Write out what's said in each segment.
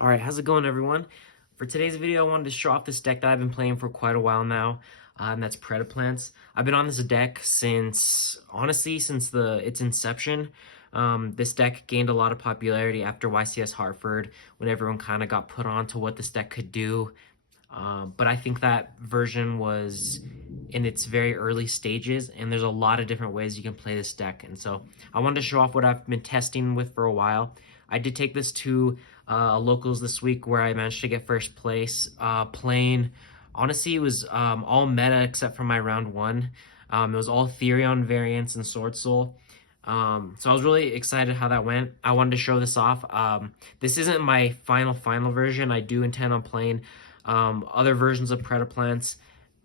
Alright, how's it going everyone? For today's video, I wanted to show off this deck that I've been playing for quite a while now, and that's Predaplants. I've been on this deck honestly, since its inception. This deck gained a lot of popularity after YCS Hartford, when everyone kind of got put on to what this deck could do. But I think that version was in its very early stages, and there's a lot of different ways you can play this deck. And so I wanted to show off what I've been testing with for a while. I did take this to locals this week where I managed to get first place. Playing, honestly, it was all meta except for my round one. It was all Therion variants and Sword Soul. So I was really excited how that went. I wanted to show this off. This isn't my final version. I do intend on playing other versions of Predaplants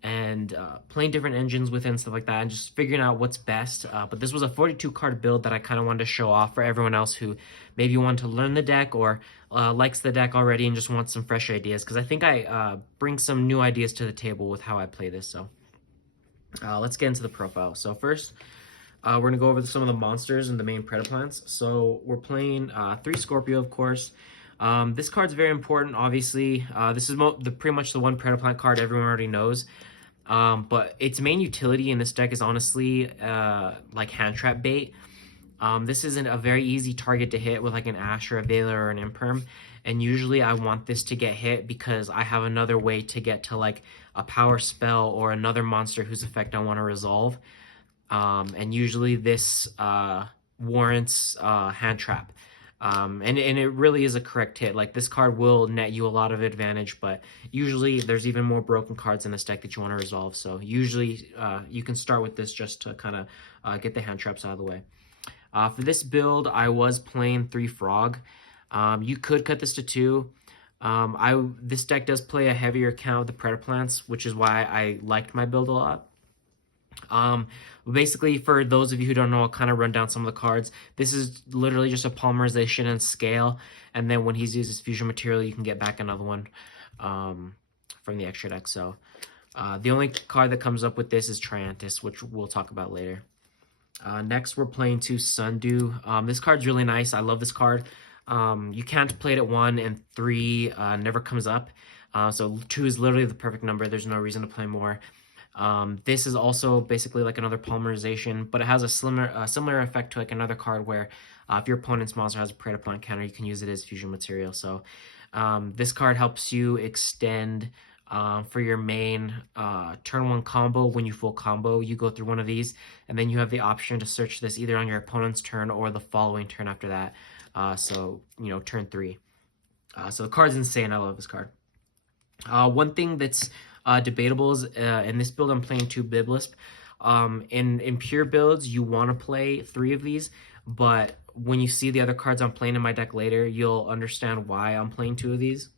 and playing different engines within, stuff like that, and just figuring out what's best. But this was a 42 card build that I kind of wanted to show off for everyone else who maybe want to learn the deck or likes the deck already and just wants some fresh ideas, because I think I bring some new ideas to the table with how I play this. So let's get into the profile. So first, we're going to go over some of the monsters and the main Predaplants. So we're playing 3 Scorpio, of course. This card's very important, obviously. This is pretty much the one Predaplant card everyone already knows. But its main utility in this deck is honestly like hand trap bait. This isn't a very easy target to hit with like an Ash or a Veiler or an Imperm. And usually I want this to get hit because I have another way to get to like a power spell or another monster whose effect I want to resolve. And usually this warrants hand trap. And it really is a correct hit. Like, this card will net you a lot of advantage, but usually there's even more broken cards in this deck that you want to resolve. So usually you can start with this just to kind of get the hand traps out of the way. For this build, I was playing 3 Frog. You could cut this to 2. This deck does play a heavier count of the Predaplants, which is why I liked my build a lot. Basically, for those of you who don't know, I'll kind of run down some of the cards. This is literally just a polymerization and scale, and then when he's used his fusion material, you can get back another one from the extra deck. So the only card that comes up with this is Triantis, which we'll talk about later. Next, we're playing 2 Sundew. This card's really nice. I love this card. You can't play it at 1, and 3 never comes up. So 2 is literally the perfect number. There's no reason to play more. This is also basically like another polymerization, but it has a similar effect to like another card where if your opponent's monster has a Predaplant counter, you can use it as fusion material. So this card helps you extend for your main turn 1 combo. When you full combo, you go through one of these, and then you have the option to search this either on your opponent's turn or the following turn after that. So, you know, turn 3. So the card's insane. I love this card. One thing that's debatable is in this build I'm playing 2 Biblisp. In pure builds you want to play 3 of these, but when you see the other cards I'm playing in my deck later, you'll understand why I'm playing 2 of these.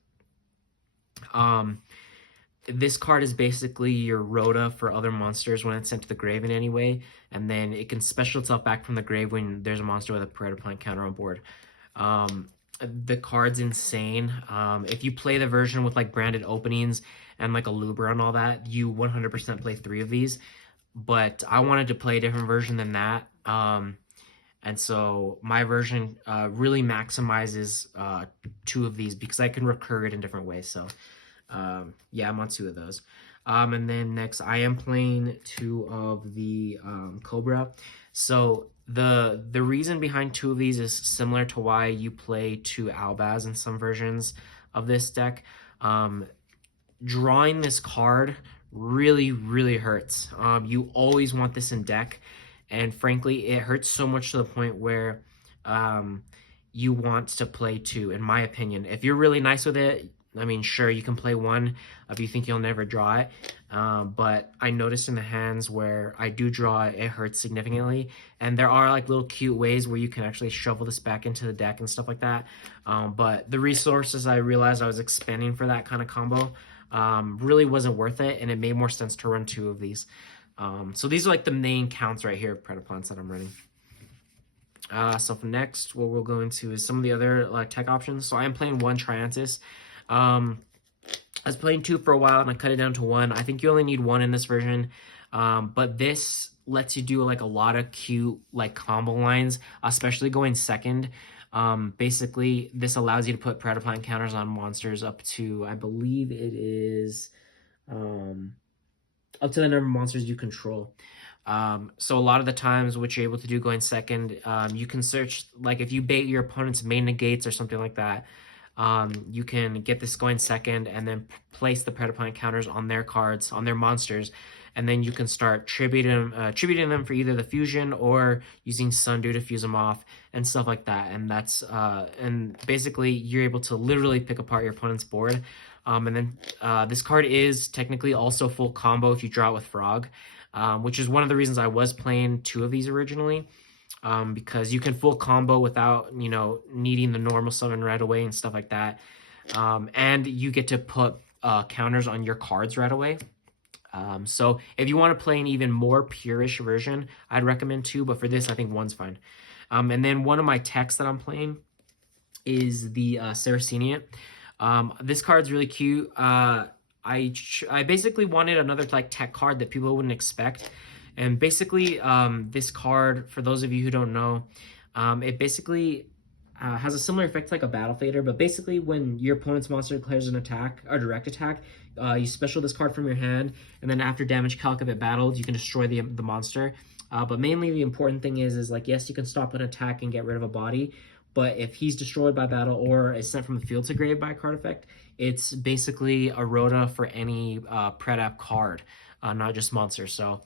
This card is basically your Rhoda for other monsters when it's sent to the grave in any way, and then it can special itself back from the grave when there's a monster with a Predaplant counter on board. The card's insane. If you play the version with like branded openings and like a Lubra and all that, you 100% play 3 of these. But I wanted to play a different version than that. And so my version really maximizes 2 of these because I can recur it in different ways. So yeah, I'm on 2 of those. And then next I am playing 2 of the Cobra. So the reason behind 2 of these is similar to why you play 2 Albaz in some versions of this deck. Drawing this card really hurts. You always want this in deck, and frankly it hurts so much to the point where you want to play 2, in my opinion. If you're really nice with it, I mean, sure, you can play 1 if you think you'll never draw it. But I noticed in the hands where I do draw it, it hurts significantly. And there are like little cute ways where you can actually shovel this back into the deck and stuff like that. But the resources I realized I was expending for that kind of combo really wasn't worth it, and it made more sense to run 2 of these. So these are like the main counts right here of Predaplants that I'm running. So for next, what we'll go into is some of the other tech options. So I am playing 1 Triantis. I was playing 2 for a while and I cut it down to 1. I think you only need 1 in this version, but this lets you do like a lot of cute like combo lines, especially going second. Basically, this allows you to put Predaplant counters on monsters up to, I believe it is, um, up to the number of monsters you control. So a lot of the times, what you're able to do going second, you can search, like if you bait your opponent's main negates or something like that, you can get this going second and then place the Predaplant counters on their cards, on their monsters, and then you can start tributing them for either the fusion or using Sundew to fuse them off and stuff like that. And that's and basically you're able to literally pick apart your opponent's board. And then this card is technically also full combo if you draw it with Frog, which is one of the reasons I was playing 2 of these originally. Because you can full combo without, needing the normal summon right away and stuff like that. And you get to put counters on your cards right away. So if you want to play an even more purish version, I'd recommend 2, but for this, I think 1's fine. And then one of my techs that I'm playing is the Saracenian. This card's really cute. I basically wanted another tech card that people wouldn't expect. And basically, this card, for those of you who don't know, it basically has a similar effect like a Battle Fader, but basically when your opponent's monster declares an attack, or direct attack, you special this card from your hand, and then after damage calc if it battled, you can destroy the monster. But mainly the important thing is like, yes, you can stop an attack and get rid of a body, but if he's destroyed by battle or is sent from the field to grave by a card effect, it's basically a rota for any Predap card, not just monsters. So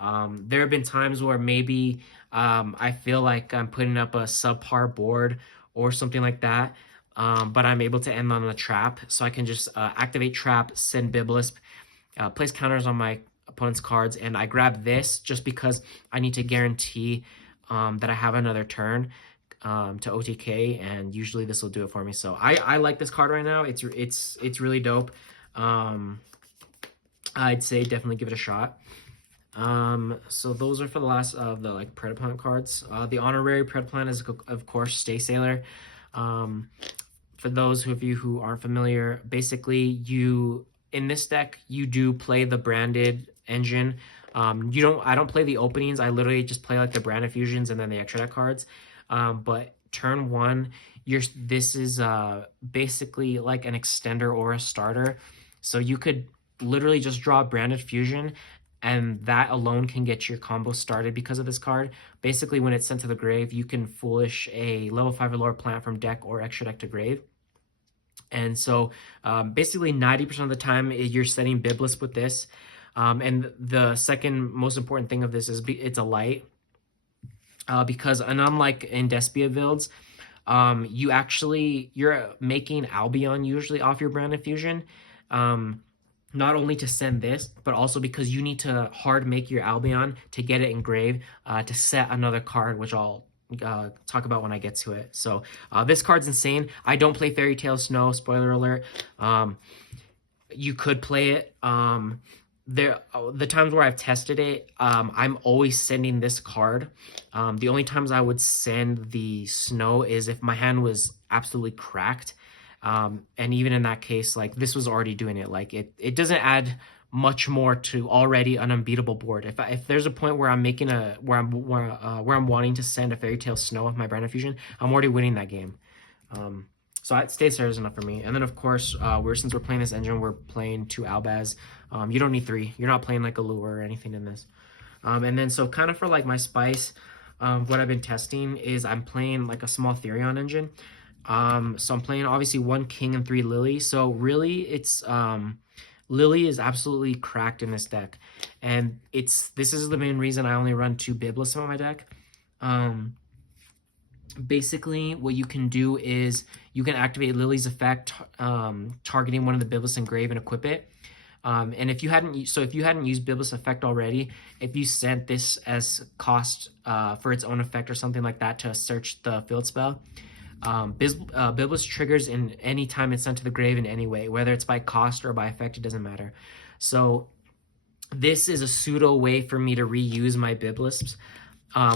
there have been times where maybe I feel like I'm putting up a subpar board or something like that, but I'm able to end on a trap, so I can just activate trap, send Biblisp, place counters on my opponent's cards, and I grab this just because I need to guarantee that I have another turn to OTK, and usually this will do it for me. So I like this card right now. It's really dope. I'd say definitely give it a shot. So those are for the last of the Predaplant cards. The honorary Predaplant is of course Stay Sailor. For those of you who aren't familiar, basically in this deck you do play the branded engine. I don't play the openings. I literally just play the branded fusions and then the extra deck cards. But turn 1, this is basically like an extender or a starter. So you could literally just draw a branded fusion, and that alone can get your combo started because of this card. Basically, when it's sent to the grave, you can foolish a level 5 or lower plant from deck or extra deck to grave. And so basically 90% of the time you're setting Biblisp with this. And the second most important thing of this is it's a light. Because, and unlike in Despia builds, you're making Albion usually off your branded fusion. Not only to send this, but also because you need to hard make your Albion to get it engraved to set another card, which I'll talk about when I get to it. So this card's insane. I don't play Fairy Tale Snow, spoiler alert. You could play it. The times where I've tested it, I'm always sending this card. The only times I would send the Snow is if my hand was absolutely cracked. And even in that case, this was already doing it. It doesn't add much more to already an unbeatable board. If there's a point where I'm making where I'm wanting to send a Fairy Tale Snow with my brand fusion, I'm already winning that game. So Stay Sailor is enough for me. And then of course, since we're playing this engine, we're playing 2 Albaz. You don't need 3. You're not playing a lure or anything in this. And then so kind of for my spice, what I've been testing is I'm playing a small Therion engine. So I'm playing obviously 1 King and 3 Lily. So really it's Lily is absolutely cracked in this deck. And this is the main reason I only run 2 Biblisp on my deck. Basically what you can do is you can activate Lily's effect, targeting one of the Biblisp engrave and equip it. And if you hadn't used Biblisp effect already, if you sent this as cost for its own effect or something like that to search the field spell, Biblisp triggers in any time it's sent to the grave in any way, whether it's by cost or by effect, it doesn't matter. So this is a pseudo way for me to reuse my Biblisps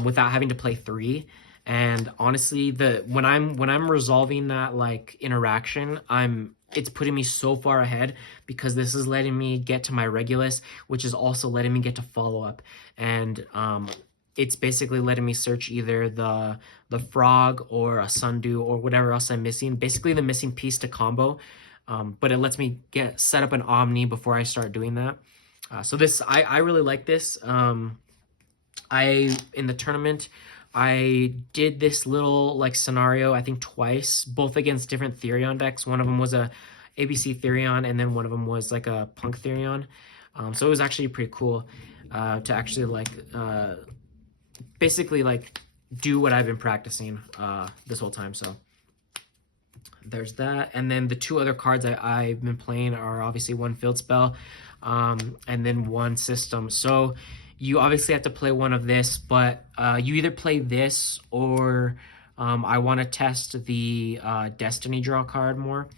without having to play 3. And honestly, when I'm resolving that interaction, it's putting me so far ahead because this is letting me get to my Regulus, which is also letting me get to follow up. And it's basically letting me search either the frog or a sundew or whatever else I'm missing. Basically the missing piece to combo. But it lets me set up an Omni before I start doing that. So this, I really like this. In the tournament, I did this little like scenario, I think twice, both against different Therion decks. One of them was a ABC Therion, and then one of them was like a Punk Therion. So it was actually pretty cool to actually like basically like do what I've been practicing this whole time. So there's that. And then the two other cards I've been playing are obviously one Field Spell and then one System. So you obviously have to play one of this, but you either play this or I want to test the Destiny Draw card more.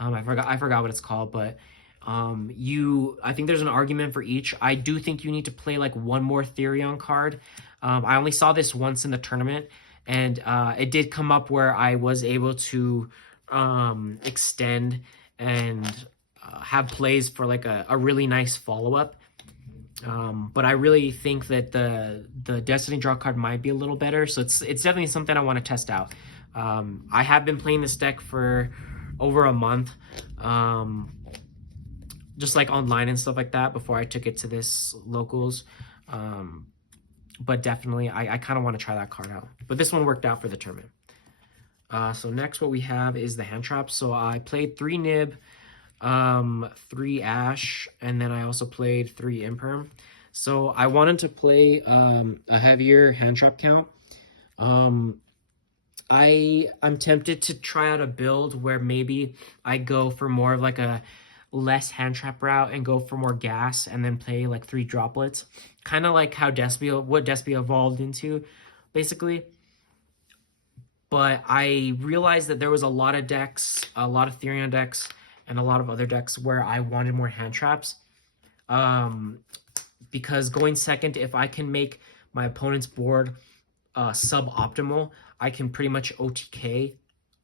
I forgot what it's called, but I think there's an argument for each. I do think you need to play like one more Therion card. I only saw this once in the tournament, and it did come up where I was able to extend and have plays for like a really nice follow-up. But I really think that the Destiny Draw card might be a little better, so it's definitely something I want to test out. I have been playing this deck for over a month, just like online and stuff like that before I took it to this locals. But definitely I kind of want to try that card out. But this one worked out for the tournament. So next what we have is the hand traps. So I played 3 Nib, 3 Ash, and then I also played 3 Imperm. So I wanted to play a heavier hand trap count. I'm tempted to try out a build where maybe I go for more of like a less hand trap route and go for more gas and then play like 3 droplets. Kind of like how what Despia evolved into, basically. But I realized that there was a lot of decks, a lot of Therion decks, and a lot of other decks where I wanted more hand traps. Because going second, if I can make my opponent's board suboptimal, I can pretty much OTK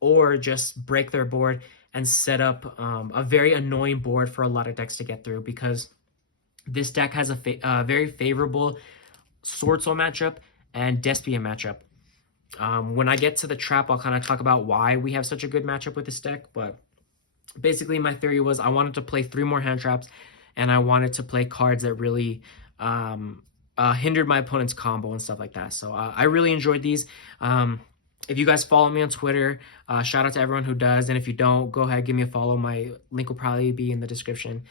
or just break their board and set up a very annoying board for a lot of decks to get through, because this deck has a very favorable Sword Soul matchup and Despia matchup. When I get to the trap, I'll kind of talk about why we have such a good matchup with this deck, but basically my theory was I wanted to play 3 more hand traps, and I wanted to play cards that really hindered my opponent's combo and stuff like that. So I really enjoyed these. If you guys follow me on Twitter, shout out to everyone who does, and if you don't, go ahead, give me a follow. My link will probably be in the description.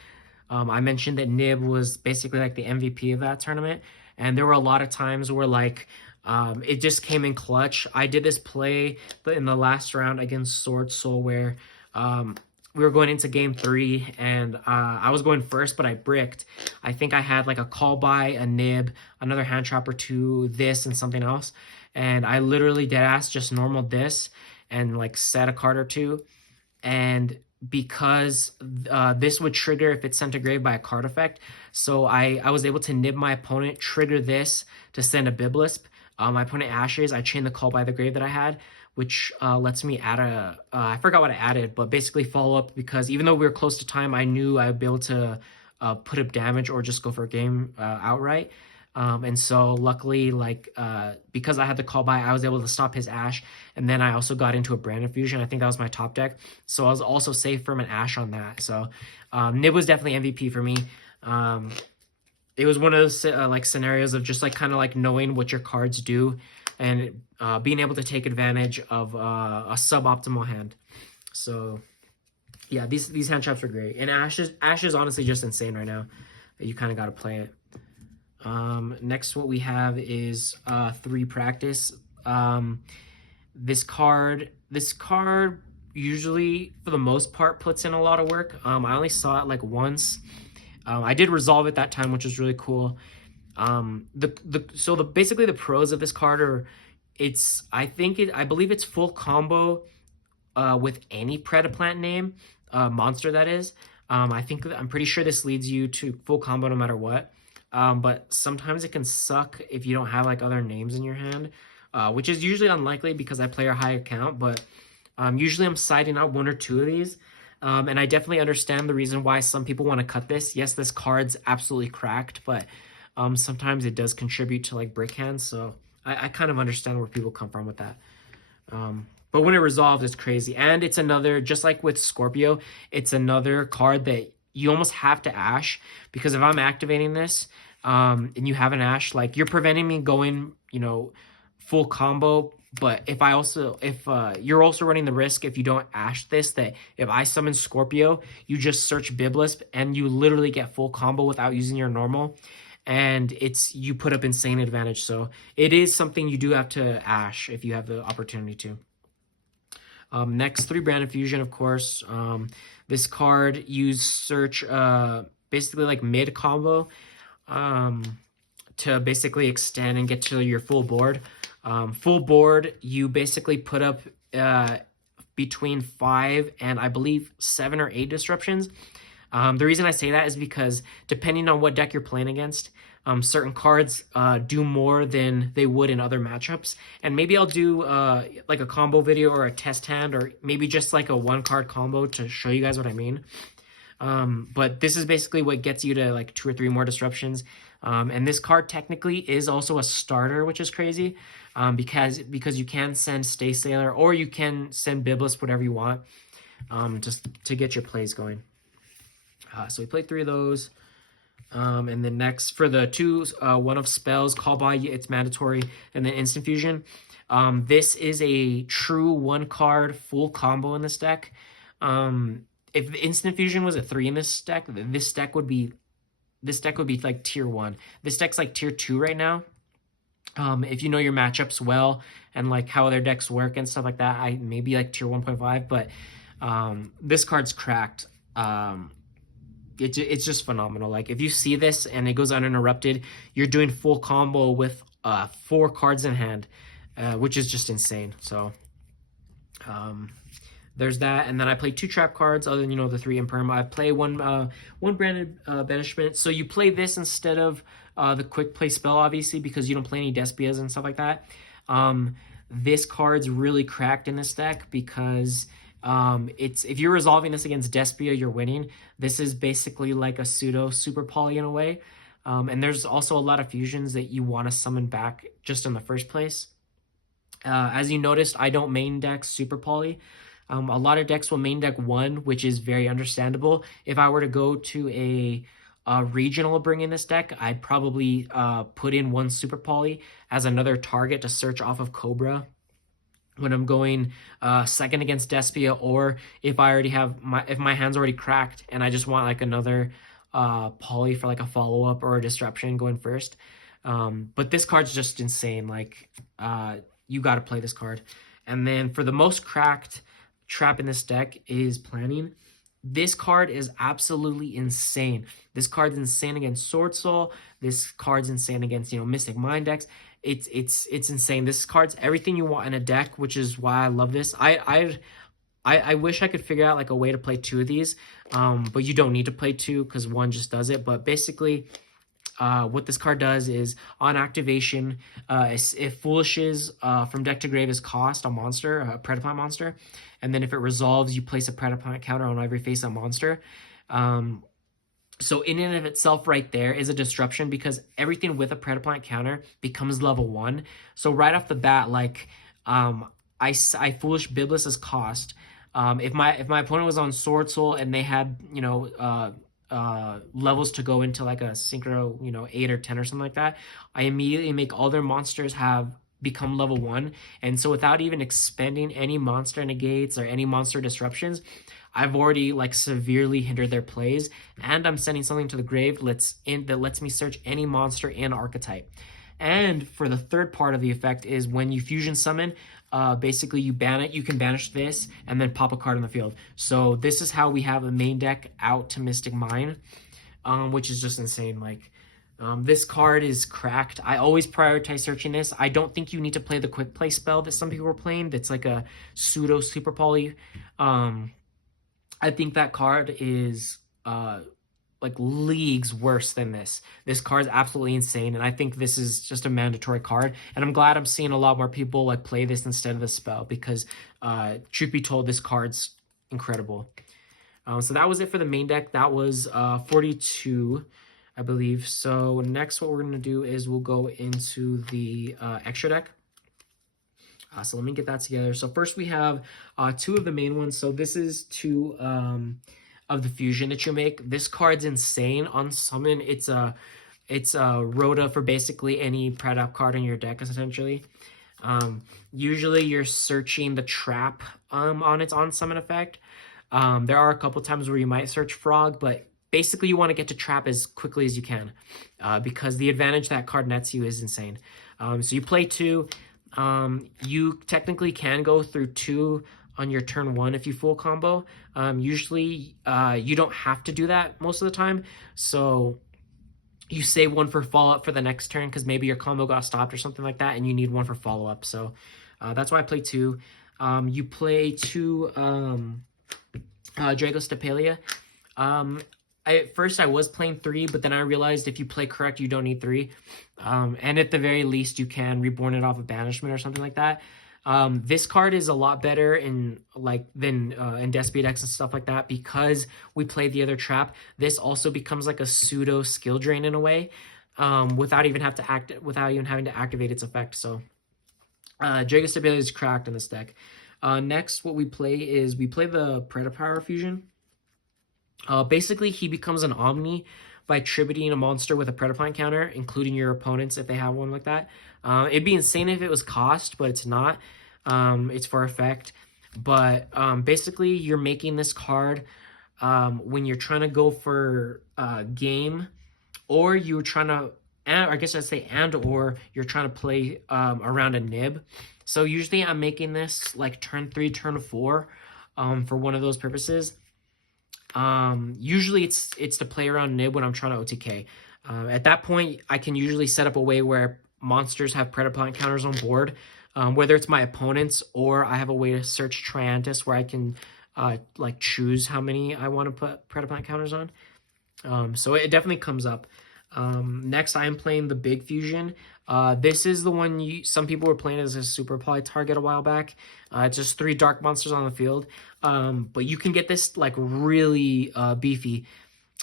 I mentioned that Nib was basically like the MVP of that tournament, and there were a lot of times where like it just came in clutch. I did this play in the last round against Sword Soul where we were going into game 3, and I was going first, but I bricked. I think I had like a call by, a Nib, another hand trap or 2, this, and something else. And I literally deadass just normal this and like set a card or 2. And because this would trigger if it's sent to grave by a card effect, so I was able to Nib my opponent, trigger this to send a Biblisp. My opponent ashes, I chain the call by the grave that I had, which lets me add I forgot what I added, but basically follow up, because even though we were close to time, I knew I'd be able to put up damage or just go for a game outright. And so luckily, like, because I had the call by, I was able to stop his Ash, and then I also got into a Brand Infusion. I think that was my top deck, so I was also safe from an Ash on that. So Nib was definitely MVP for me. It was one of those like scenarios of just like kind of like knowing what your cards do and being able to take advantage of a suboptimal hand. So yeah, these hand traps are great, and Ash is honestly just insane right now. You kind of got to play it. Next, what we have is 3 Practice. This card usually, for the most part, puts in a lot of work. I only saw it like once. I did resolve it that time, which was really cool. Basically the pros of this card are, I believe it's full combo with any Predaplant name, monster that is. I'm pretty sure this leads you to full combo no matter what. But sometimes it can suck if you don't have like other names in your hand, which is usually unlikely because I play a high account, but usually I'm siding out 1 or 2 of these. And I definitely understand the reason why some people want to cut this. Yes, this card's absolutely cracked, but sometimes it does contribute to like brick hands. So I kind of understand where people come from with that. But when it resolves, it's crazy. And it's another, just like with Scorpio, it's another card that you almost have to Ash, because if I'm activating this, and you have an Ash, like you're preventing me going, full combo. But if you're also running the risk, if you don't Ash this, that if I summon Scorpio, you just search Biblisp and you literally get full combo without using your normal. And you put up insane advantage. So it is something you do have to Ash if you have the opportunity to. Next, 3 Branded Fusion, of course. This card, you search basically like mid combo to basically extend and get to your full board. Full board, you basically put up between 5 and I believe 7 or 8 disruptions. The reason I say that is because depending on what deck you're playing against, certain cards do more than they would in other matchups. And maybe I'll do like a combo video or a test hand, or maybe just like a 1-card combo to show you guys what I mean. But this is basically what gets you to like 2 or 3 more disruptions. And this card technically is also a starter, which is crazy, because you can send Stay Sailor or you can send Biblis, whatever you want, just to get your plays going. So we played 3 of those. And then next for the 2, 1 of spells, Call By, it's mandatory, and then Instant Fusion. This is a true 1-card full combo in this deck. If Instant Fusion was a 3 in this deck, this deck would be like tier 1. This deck's like tier 2 right now. If you know your matchups well and like how their decks work and stuff like that, I maybe like tier 1.5, but this card's cracked. It's just phenomenal. Like if you see this and it goes uninterrupted, you're doing full combo with 4 cards in hand, which is just insane. So there's that. And then I play 2 trap cards other than the 3 Imperma. I play one Branded Banishment. So you play this instead of the quick play spell, obviously, because you don't play any Despias and stuff like that. This card's really cracked in this deck because if you're resolving this against Despia, you're winning. This is basically like a pseudo super poly in a way. And there's also a lot of fusions that you want to summon back just in the first place. As you noticed, I don't main deck super poly. A lot of decks will main deck 1, which is very understandable. If I were to go to a regional bring in this deck, I'd probably put in 1 super poly as another target to search off of Cobra when I'm going second against Despia, or if I already have if my hand's already cracked and I just want like another poly for like a follow-up or a disruption going first. But this card's just insane. Like you got to play this card. And then for the most cracked trap in this deck is Planning. This card is absolutely insane. This card's insane against Sword Soul. This card's insane against Mystic Mind decks. It's insane. This card's everything you want in a deck, which is why I love this. I wish I could figure out like a way to play 2 of these, but you don't need to play 2 because 1 just does it. But basically, what this card does is on activation, it foolishes from deck to grave is cost a monster, a Predaplant monster, and then if it resolves, you place a Predaplant counter on every face-up monster. So in and of itself right there is a disruption because everything with a Predaplant counter becomes level 1. So right off the bat, like I foolish Biblis as cost. If my opponent was on Sword Soul and they had levels to go into like a synchro 8 or 10 or something like that, I immediately make all their monsters have become level 1, and so without even expending any monster negates or any monster disruptions, I've already like severely hindered their plays, and I'm sending something to the grave that lets me search any monster and archetype. And for the third part of the effect is when you fusion summon, basically you ban it, you can banish this and then pop a card on the field. So this is how we have a main deck out to Mystic Mind, which is just insane. Like this card is cracked. I always prioritize searching this. I don't think you need to play the quick play spell that some people are playing. That's like a pseudo super poly. I think that card is like leagues worse than this. This card is absolutely insane, and I think this is just a mandatory card. And I'm glad I'm seeing a lot more people like play this instead of the spell because, truth be told, this card's incredible. So that was it for the main deck. That was 42. I believe. So next what we're going to do is we'll go into the extra deck. So let me get that together. So first we have two of the main ones. So this is two of the fusion that you make. This card's insane on summon. It's a Rhoda for basically any Predap card in your deck, essentially. Usually you're searching the trap on its on summon effect. There are a couple times where you might search Frog, but basically you want to get to trap as quickly as you can because the advantage that card nets you is insane. So you play two. You technically can go through two on your turn one if you full combo. Usually you don't have to do that most of the time. So you save one for follow-up for the next turn because maybe your combo got stopped or something like that and you need one for follow-up. So that's why I play two. You play two Drago Stapelia. At first I was playing three, but then I realized if you play correct, you don't need three. And at the very least, you can reborn it off of banishment or something like that. This card is a lot better than in Despia decks and stuff like that because we play the other trap. This also becomes like a pseudo skill drain in a way, without even having to activate its effect. So Drago Stapelia is cracked in this deck. Next, what we play is we play the Predapower fusion. Basically, he becomes an Omni by tributing a monster with a Predaplant counter, including your opponents if they have one like that. It'd be insane if it was cost, but it's not. It's for effect. But basically, you're making this card when you're trying to go for game, or you're trying to, I guess I'd say, or you're trying to play around a nib. So usually I'm making this like turn 3, turn 4 for one of those purposes. Usually it's to play around nib when I'm trying to OTK. At that point, I can usually set up a way where monsters have Predaplant counters on board, whether it's my opponents or I have a way to search Triantis where I can like choose how many I want to put Predaplant counters on. So it definitely comes up. Next, I am playing the Big Fusion. This is the one some people were playing as a super poly target a while back. It's just 3 dark monsters on the field. But you can get this like really beefy.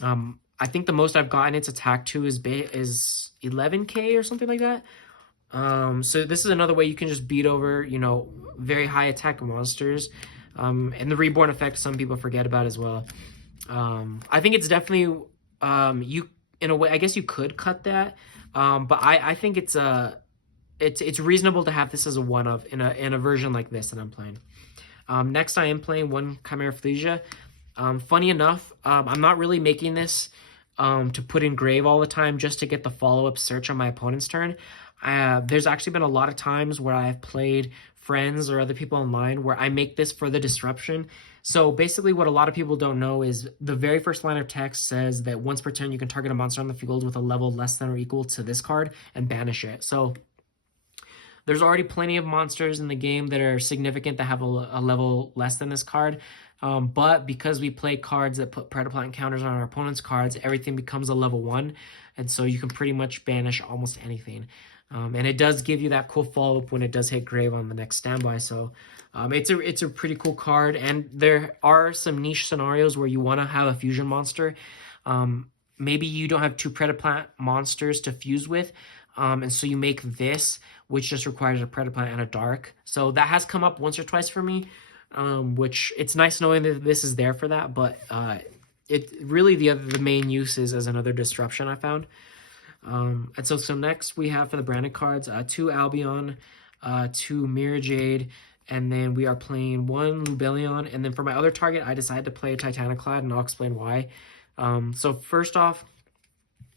I think the most I've gotten its attack to is 11k or something like that. So this is another way you can just beat over, very high attack monsters. And the reborn effect some people forget about as well. I think it's definitely in a way, I guess you could cut that, but I think it's reasonable to have this as a one of in a version like this that I'm playing. Next, I am playing one Chimera Phlesia. Funny enough, I'm not really making this to put in grave all the time just to get the follow-up search on my opponent's turn. There's actually been a lot of times where I've played friends or other people online where I make this for the disruption. So basically what a lot of people don't know is the very first line of text says that once per turn you can target a monster on the field with a level less than or equal to this card and banish it. So there's already plenty of monsters in the game that are significant that have a level less than this card. But because we play cards that put Predaplant counters on our opponent's cards, everything becomes a level 1. And so you can pretty much banish almost anything. And it does give you that cool follow-up when it does hit grave on the next standby. So it's a pretty cool card. And there are some niche scenarios where you want to have a fusion monster. Maybe you don't have 2 Predaplant monsters to fuse with. And so you make this, which just requires a Predaplant and a Dark. So that has come up once or twice for me, which it's nice knowing that this is there for that. But it really the main use is as another disruption I found. And so next we have for the branded cards, 2 Albion, 2 Mirror Jade, and then we are playing 1 Lubellion. And then for my other target, I decided to play a Titaniclad, and I'll explain why. So first off,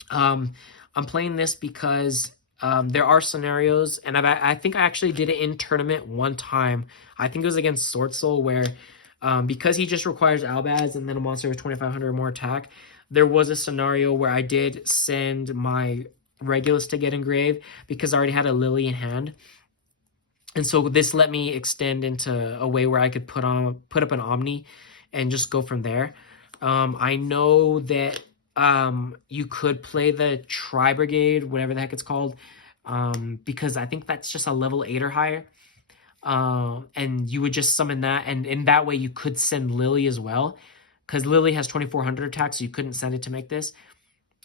I'm playing this because there are scenarios, and I think I actually did it in tournament one time. I think it was against Sword Soul, where because he just requires Albaz and then a monster with 2500 or more attack, there was a scenario where I did send my Regulus to get engraved because I already had a Lily in hand. And so this let me extend into a way where I could put up an Omni and just go from there. I know that you could play the Tri-Brigade, whatever the heck it's called, because I think that's just a level 8 or higher. And you would just summon that, and in that way you could send Lily as well, because Lily has 2400 attack, so you couldn't send it to make this.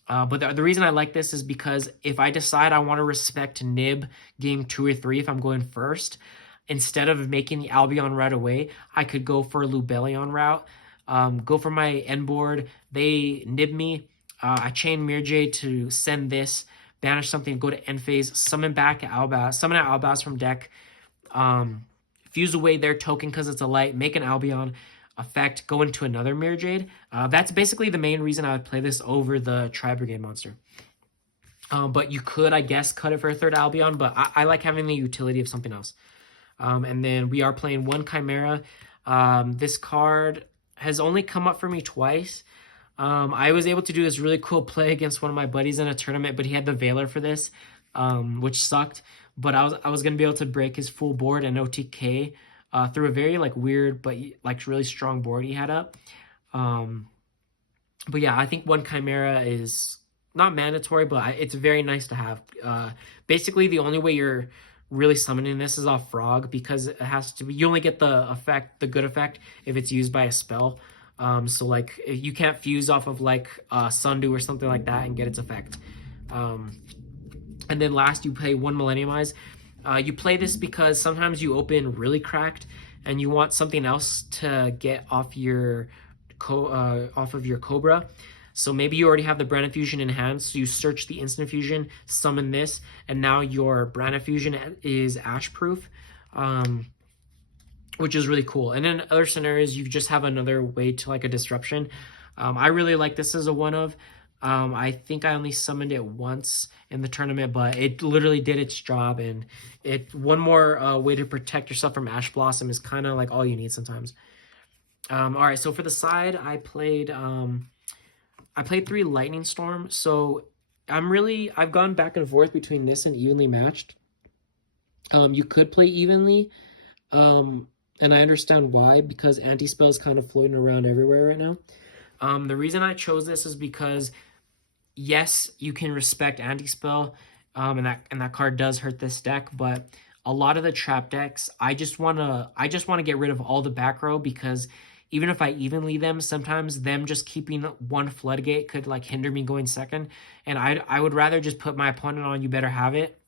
But the reason I like this is because if I decide I want to respect Nib game 2 or 3 if I'm going first, instead of making the Albion right away, I could go for a Lubellion route, go for my end board. They nib me. I chain Mirjay to send this, banish something, go to end phase, summon back Albaz, summon out Albaz from deck, fuse away their token because it's a light, make an Albion effect, go into another Mirror Jade. That's basically the main reason I would play this over the Tri Brigade monster. But you could, I guess, cut it for a third Albion, but I like having the utility of something else. And then we are playing one Chimera. This card has only come up for me twice. I was able to do this really cool play against one of my buddies in a tournament, but he had the Veiler for this, which sucked. But I was gonna be able to break his full board and OTK through a very like weird but like really strong board he had up. But yeah, I think one Chimera is not mandatory, but it's very nice to have. Basically, the only way you're really summoning this is off Frog, because it has to be, you only get the effect, the good effect, if it's used by a spell. So like you can't fuse off of like Sundew or something like that and get its effect. And then last, you play one Millenniumize. You play this because sometimes you open really cracked and you want something else to get off your off of your Cobra. So maybe you already have the Brand Fusion in hand, so you search the Instant Fusion, summon this, and now your Brand Fusion is Ash Proof, which is really cool. And in other scenarios, you just have another way to like a disruption. I really like this as a one of. I think I only summoned it once in the tournament, but it literally did its job, and one more way to protect yourself from Ash Blossom is kind of like all you need sometimes. All right, so for the side, I played 3 Lightning Storm. So I've gone back and forth between this and Evenly Matched. You could play Evenly, and I understand why, because anti-spell is kind of floating around everywhere right now. The reason I chose this is because, yes, you can respect anti-spell, and that card does hurt this deck, but a lot of the trap decks, I just wanna get rid of all the back row, because even if I evenly them, sometimes them just keeping one Floodgate could like hinder me going second, and I would rather just put my opponent on You Better Have It.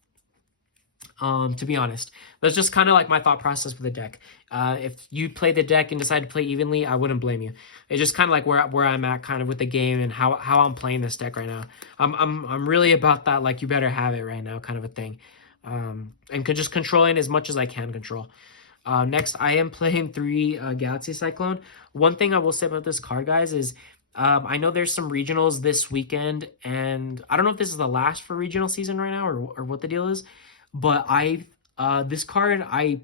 To be honest, that's just kind of like my thought process with the deck. If you play the deck and decide to play evenly, I wouldn't blame you. It's just kind of like where I'm at kind of with the game and how I'm playing this deck right now. I'm really about that, like You Better Have It right now kind of a thing, and just controlling as much as I can control. Next, I am playing 3 Galaxy Cyclone. One thing I will say about this card, guys, is I know there's some regionals this weekend, and I don't know if this is the last for regional season right now or what the deal is, but this card I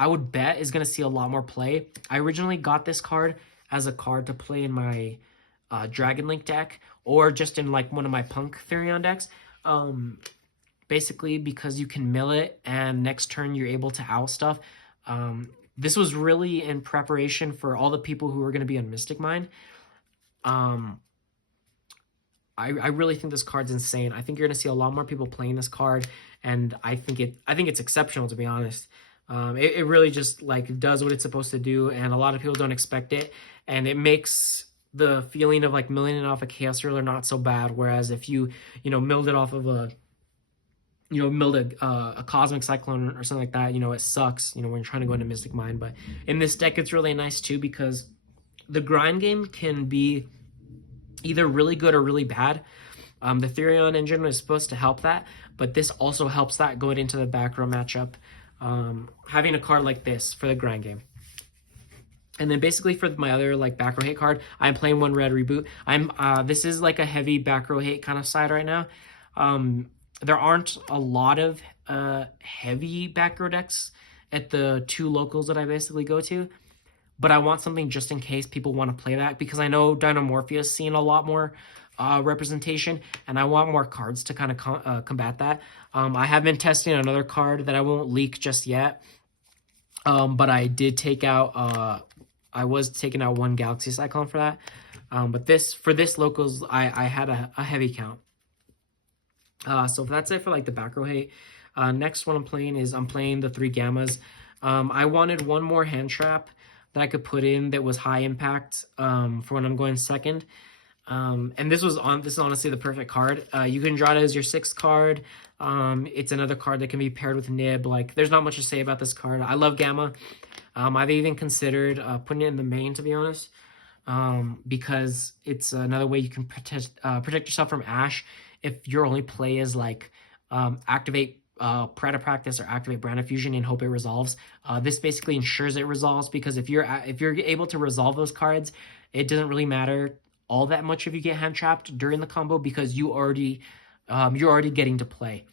would bet is going to see a lot more play. I originally got this card as a card to play in my Dragon Link deck, or just in like one of my Punk Therion decks. Basically because you can mill it, and next turn you're able to owl stuff. This was really in preparation for all the people who are going to be on Mystic Mind. I really think this card's insane. I think you're going to see a lot more people playing this card, and I think it's exceptional, to be honest. It really just like does what it's supposed to do, and a lot of people don't expect it, and it makes the feeling of like milling it off a Chaos Ruler not so bad. Whereas if you milled it off of a milled a Cosmic Cyclone or something like that, it sucks, when you're trying to go into Mystic Mind. But in this deck, it's really nice too, because the grind game can be either really good or really bad. The Therion engine was supposed to help that, but this also helps that going into the back row matchup. Having a card like this for the grind game. And then basically for my other like back row hate card, I'm playing 1 Red Reboot. This is like a heavy back row hate kind of side right now. There aren't a lot of heavy back row decks at the 2 locals that I basically go to, but I want something just in case people want to play that, because I know Dynamorphia's seeing a lot more representation, and I want more cards to kind of combat that. I have been testing another card that I won't leak just yet, but I did take out, I was taking out 1 Galaxy Cyclone for that, but for this locals, I had a heavy count. So that's it for like the back row hate. Next one I'm playing the 3 Gammas. I wanted one more hand trap that I could put in that was high impact for when I'm going second. And this is honestly the perfect card. You can draw it as your 6th card. It's another card that can be paired with Nib. Like, there's not much to say about this card. I love Gamma. I've even considered putting it in the main, to be honest, because it's another way you can protect yourself from Ash if your only play is like activate Preda Practice or activate Brand of Fusion and hope it resolves. This basically ensures it resolves, because if you're able to resolve those cards, it doesn't really matter all that much if you get hand trapped during the combo, because you're already getting to play.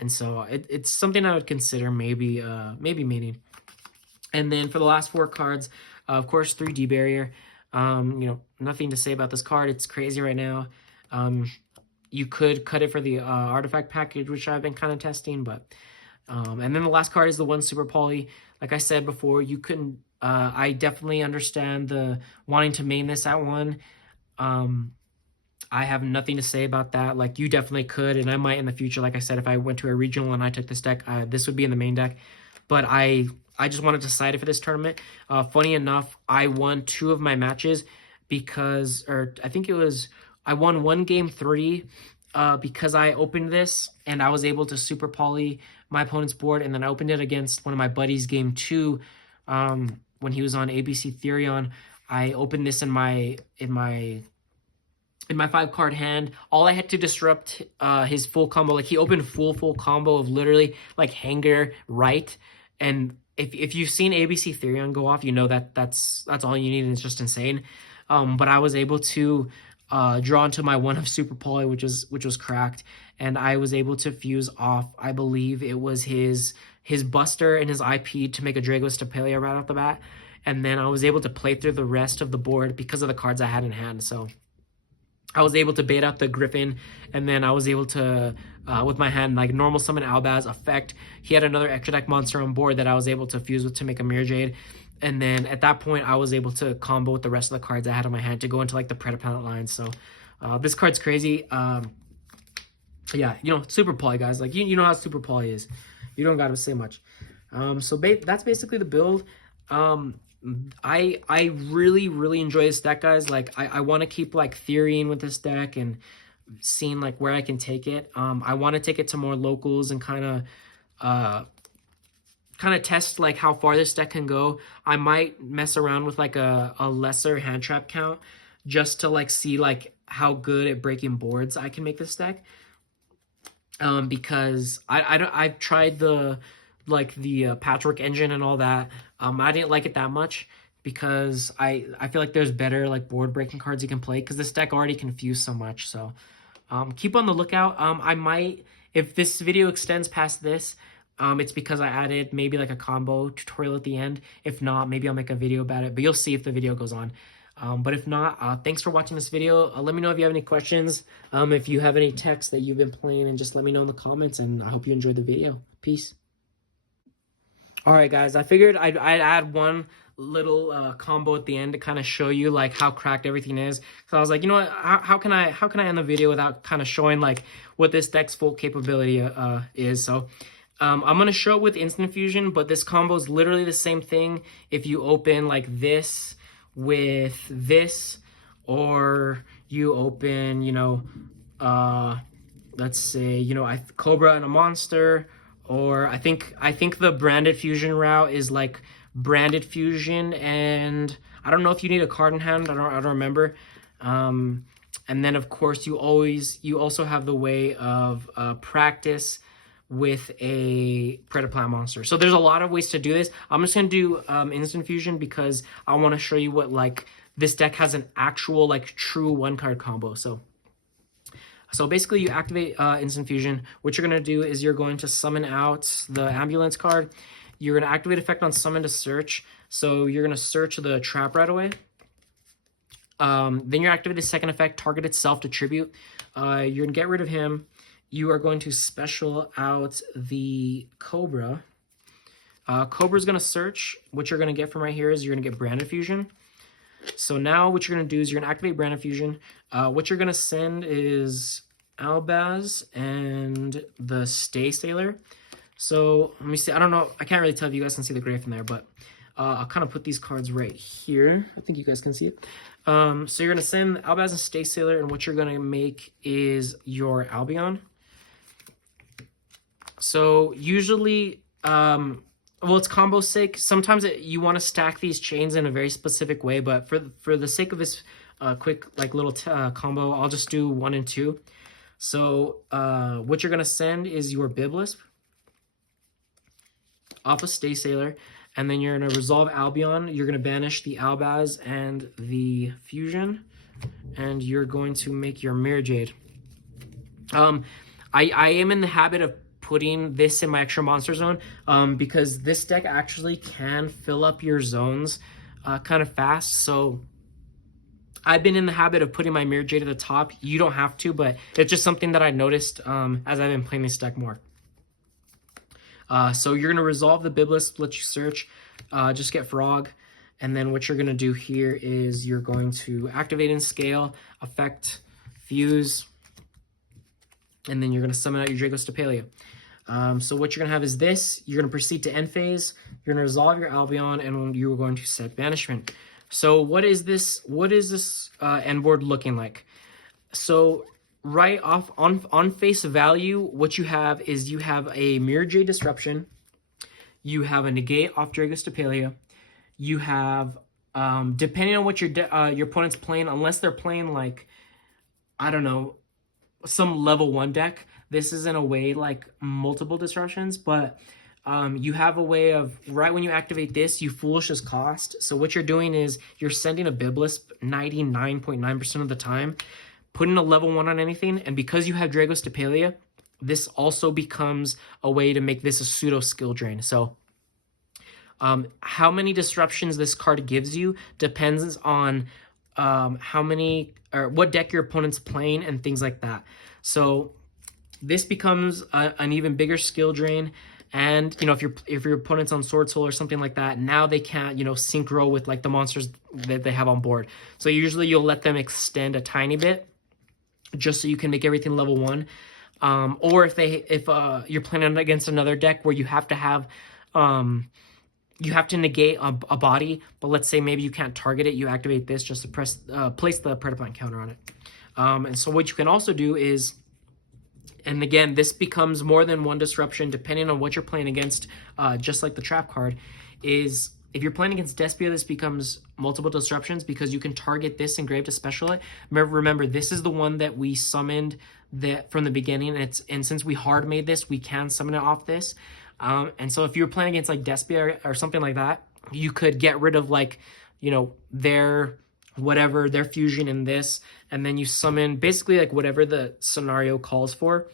And so it's something I would consider maybe meaning. And then for the last 4 cards, of course, 3D barrier. Nothing to say about this card. It's crazy right now. You could cut it for the artifact package, which I've been kind of testing, but and then the last card is the 1 super poly. Like I said before, you couldn't. I definitely understand the wanting to main this at 1. I have nothing to say about that. Like, you definitely could, and I might in the future. Like I said, if I went to a regional and I took this deck, this would be in the main deck. But I just wanted to side it for this tournament. Funny enough, I won 2 of my matches because, or I think it was, I won 1 game 3 because I opened this and I was able to super poly my opponent's board, and then I opened it against one of my buddies game 2 when he was on ABC Therion. I opened this in my 5-card hand. All I had to disrupt his full combo. Like, he opened full combo of literally like hanger right, and if you've seen ABC Therion go off, you know that's all you need, and it's just insane. But I was able to draw into my 1 of super poly, which was cracked, and I was able to fuse off, I believe it was his Buster and his IP to make a Dragos Stapelia right off the bat, and then I was able to play through the rest of the board because of the cards I had in hand. So I was able to bait out the Griffin, and then I was able to, with my hand, like normal summon Albaz effect. He had another extra deck monster on board that I was able to fuse with to make a Mirror Jade. And then at that point, I was able to combo with the rest of the cards I had in my hand to go into like the Predaplant line. So this card's crazy. Yeah, Super Poly, guys. Like, you know how Super Poly is. You don't got to say much. So that's basically the build. I really enjoy this deck, guys. Like, I want to keep like theorying with this deck and seeing like where I can take it. I want to take it to more locals and kind of test like how far this deck can go. I might mess around with like a lesser hand trap count just to like see like how good at breaking boards I can make this deck. Because I've tried the patchwork engine and all that. I didn't like it that much because I feel like there's better like board breaking cards you can play, because this deck already confused so much. So keep on the lookout. I might, if this video extends past this, it's because I added maybe like a combo tutorial at the end. If not, maybe I'll make a video about it, but you'll see if the video goes on. But if not, thanks for watching this video. Let me know if you have any questions, if you have any texts that you've been playing, and just let me know in the comments, and I hope you enjoyed the video. Peace. All right, guys, I figured I'd add one little combo at the end to kind of show you like how cracked everything is. So I was like, you know what, how can I end the video without kind of showing like what this deck's full capability is. So I'm going to show it with instant fusion, but this combo is literally the same thing if you open like this with this, or you open, let's say, Cobra and a monster, or I think the branded fusion route is like branded fusion, and I don't know if you need a card in hand. I don't remember. And then of course you also have the way of practice with a Predaplant monster. So there's a lot of ways to do this. I'm just gonna do instant fusion because I want to show you what like this deck has an actual like true 1-card combo. So basically you activate instant fusion. What you're gonna do is you're going to summon out the ambulance card. You're gonna activate effect on summon to search. So you're gonna search the trap right away. Then you're activate the second effect, target itself to tribute. You're gonna get rid of him. You are going to special out the Cobra. Cobra's going to search. What you're going to get from right here is you're going to get Branded Fusion. So now what you're going to do is you're going to activate Branded Fusion. What you're going to send is Albaz and the Stay Sailor. So let me see. I don't know. I can't really tell if you guys can see the gray from there, but I'll kind of put these cards right here. I think you guys can see it. So you're going to send Albaz and Stay Sailor, and what you're going to make is your Albion. So usually, well, it's combo sake. Sometimes you want to stack these chains in a very specific way, but for the sake of this quick like little combo, I'll just do 1 and 2. So what you're going to send is your Biblisp off of Stay Sailor, and then you're going to resolve Albion. You're going to banish the Albaz and the Fusion, and you're going to make your Mirror Jade. I am in the habit of putting this in my extra monster zone because this deck actually can fill up your zones kind of fast. So I've been in the habit of putting my Mirror Jade at the top. You don't have to, but it's just something that I noticed as I've been playing this deck more. So you're going to resolve the Biblisp, let you search, just get Frog. And then what you're going to do here is you're going to activate and scale, affect, fuse, and then you're going to summon out your Dragostapelia. So what you're going to have is this. You're going to proceed to end phase. You're going to resolve your Albion, and you're going to set Banishment. So what is this end board looking like? So right off on face value, what you have is you have a Mirror Jade Disruption. You have a negate off Dragostapelia. You have, depending on what your opponent's playing, unless they're playing like, I don't know, some level 1 deck, this is in a way like multiple disruptions, but you have a way of, right when you activate this, you Foolish's Cost. So what you're doing is you're sending a Biblisp 99.9% of the time, putting a level 1 on anything, and because you have Dragostapelia, this also becomes a way to make this a pseudo skill drain. So how many disruptions this card gives you depends on how many or what deck your opponent's playing and things like that. So this becomes an even bigger skill drain. And you know, if your opponent's on Sword Soul or something like that, now they can't, you know, synchro with like the monsters that they have on board. So usually you'll let them extend a tiny bit just so you can make everything level 1. Or if you're playing against another deck where you have to have you have to negate a body, but let's say maybe you can't target it, you activate this just to place the Predaplant counter on it. And so what you can also do is, and again, this becomes more than 1 disruption depending on what you're playing against, just like the trap card, is if you're playing against Despia, this becomes multiple disruptions because you can target this engrave to special it. Remember, this is the one that we summoned from the beginning, and since we hard made this, we can summon it off this. And so if you're playing against like Despia or something like that, you could get rid of like, you know, their fusion in this, and then you summon basically like whatever the scenario calls for.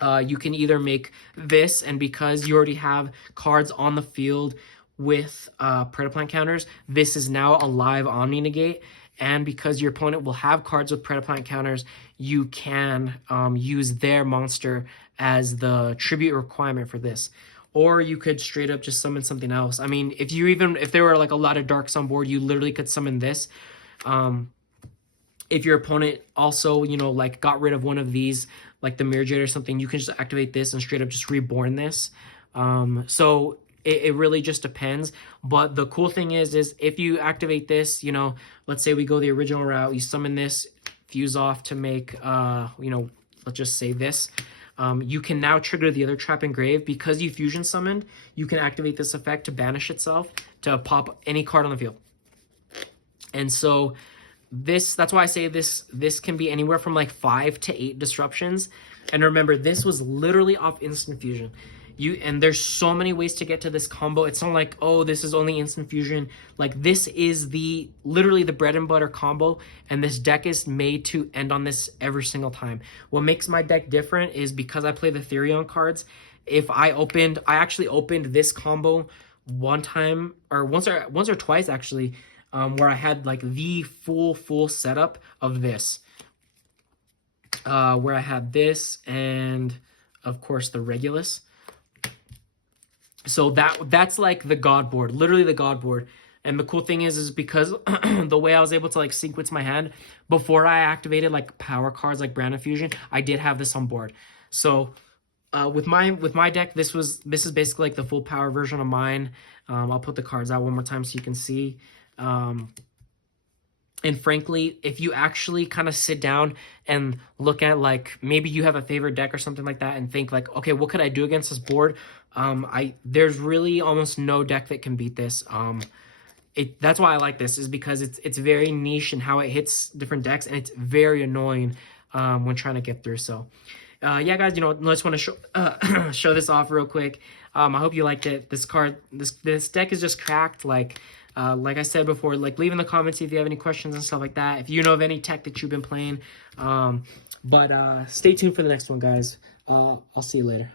You can either make this, and because you already have cards on the field with Predaplant counters, this is now a live Omni Negate. And because your opponent will have cards with Predaplant counters, you can use their monster as the tribute requirement for this. Or you could straight up just summon something else. I mean, if there were like a lot of darks on board, you literally could summon this. If your opponent also, you know, like got rid of one of these, like the Mirror Jade or something, you can just activate this and straight up just reborn this. So it really just depends. But the cool thing is if you activate this, you know, let's say we go the original route, you summon this, fuse off to make, you know, let's just say this. You can now trigger the other trap engrave. Because you fusion summoned, you can activate this effect to banish itself to pop any card on the field. And so that's why I say this can be anywhere from like 5 to 8 disruptions. And remember, this was literally off instant fusion. And there's so many ways to get to this combo. It's not like, oh, this is only instant fusion. Like, this is literally the bread and butter combo, and this deck is made to end on this every single time. What makes my deck different is because I play the Therion cards. I actually opened this combo once or twice actually, where I had like the full setup of this, where I had this and of course the Regulus. So that's like the God board, literally the God board. And the cool thing is because the way I was able to like sequence my hand before I activated like power cards like Brand of Fusion, I did have this on board. So With my deck, this is basically like the full power version of mine. I'll put the cards out one more time so you can see. And frankly, if you actually kind of sit down and look at, like, maybe you have a favorite deck or something like that and think like, okay, what could I do against this board? There's really almost no deck that can beat this. That's why I like this, is because it's very niche in how it hits different decks, and it's very annoying when trying to get through. So yeah, guys, I just want to show show this off real quick. I hope you liked it. This deck is just cracked. Like I said before, like, leave in the comments if you have any questions and stuff like that, if you know of any tech that you've been playing. But stay tuned for the next one, guys. I'll see you later.